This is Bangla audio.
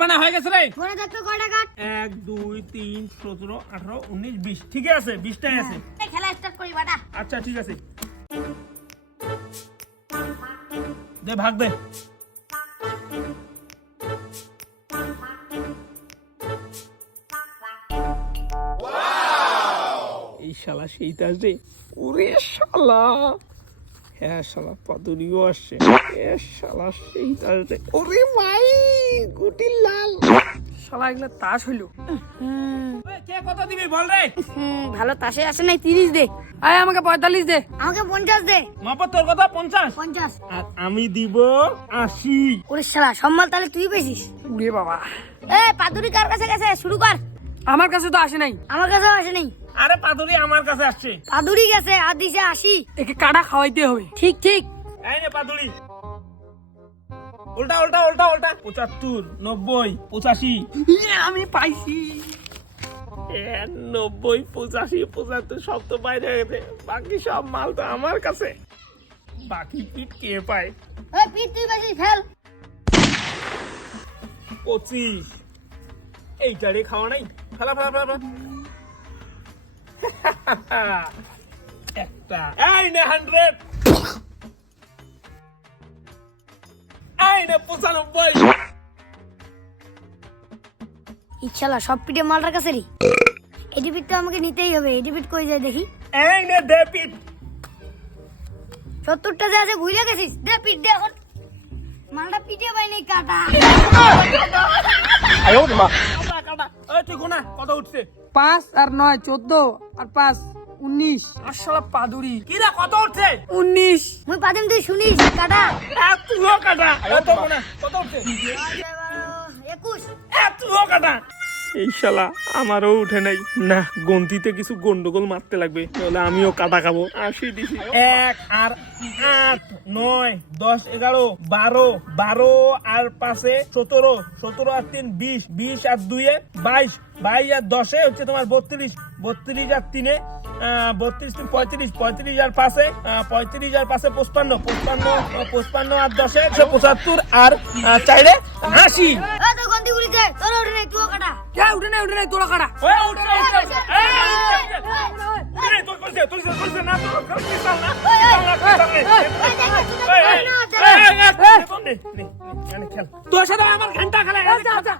কাটবানা হয়ে গেছে রে মনে থাকতো কয়টা কাট 1 2 3 17 18 19 20 ঠিক আছে 20টাই আছে খেলা স্টার্ট করি বাটা আচ্ছা ঠিক আছে দে ভাগ দে এই শালা সেইটা রে ওরে শালা হ্যাঁ শালা পাদুরিও আসছে এ শালা সেইটা রে ওরে মাই গুটি লাল শালা এগুলা তাস হইলো কে কত দিবি বল রে ভালো তাসে আসে নাই 30 দে আয় আমাকে 45 দে আমাকে 50 দে মাপা তোর কথা 50 50 আর আমি দিব 80 ওরে শালা সম্মাল তাহলে তুই পেয়েছিস উড়ে বাবা এ পাদুরি কার কাছে গেছে শুরু কর আমার কাছে তো আসে নাই আমার কাছেও আসে নাই আরে পাদুরি আমার কাছে আসছে পাদুরি গেছে আর দিছে 80 একে কাটা খাওয়াইতে হবে ঠিক ঠিক এই নে পাদুরি উল্টা উল্টা উল্টা উল্টা 75 90 85 আমি পাইছি 90 85 75 সব তো বাইরে গেছে বাকি সব মাল তো আমার কাছে বাকি পিট কে পায় এই পিট তুই বেশি ফেল 25 এই গাড়ি খাওয়া নাই ফেলা ফেলা ফেলা একটা এই নে 100 এই নে 95 ইচ্ছালা সব পিঠে মালটার কাছে রে এডি পিট তো আমাকে নিতেই হবে এডি পিট কই যায় দেখি এই নে দে পিট 70টা যে আছে ভুলে গেছিস দে পিট দে এখন মালটা পিটে পাই নাই কাটা কাটা কাটা এই তুই গোনা কত উঠছে 5 আর 9 14 আর 5 19 আর শালা পাদুরি কি রে কত উঠছে 19 মুই পাদিম তুই শুনিস কাটা তুইও কাটা কত গোনা কত উঠছে 21 তুইও কাটা এই শালা আমারও উঠে নাই না গন্তিতে কিছু গন্ডগোল মারতে লাগবে তাহলে আমিও কাটা খাবো 80 দিছি 1 আর 8 9 10 11 12 12 আর 5 17 17 আর 3 20 20 আর 2 22 22 আর 10 হচ্ছে তোমার 32 32 আর 3 32 3 35 35 আর 5 35 আর 5 55 55 আর 10 175 আর 4 80 এ তো গন্তি গুলি যায় তোর ওঠে নাই তুই কাটা কে উঠে নাই তোরা কাটা ওই উঠে এই তুই কইছে না তো কিসাল না তোর সাথে আমার ঘন্টা খেলা যা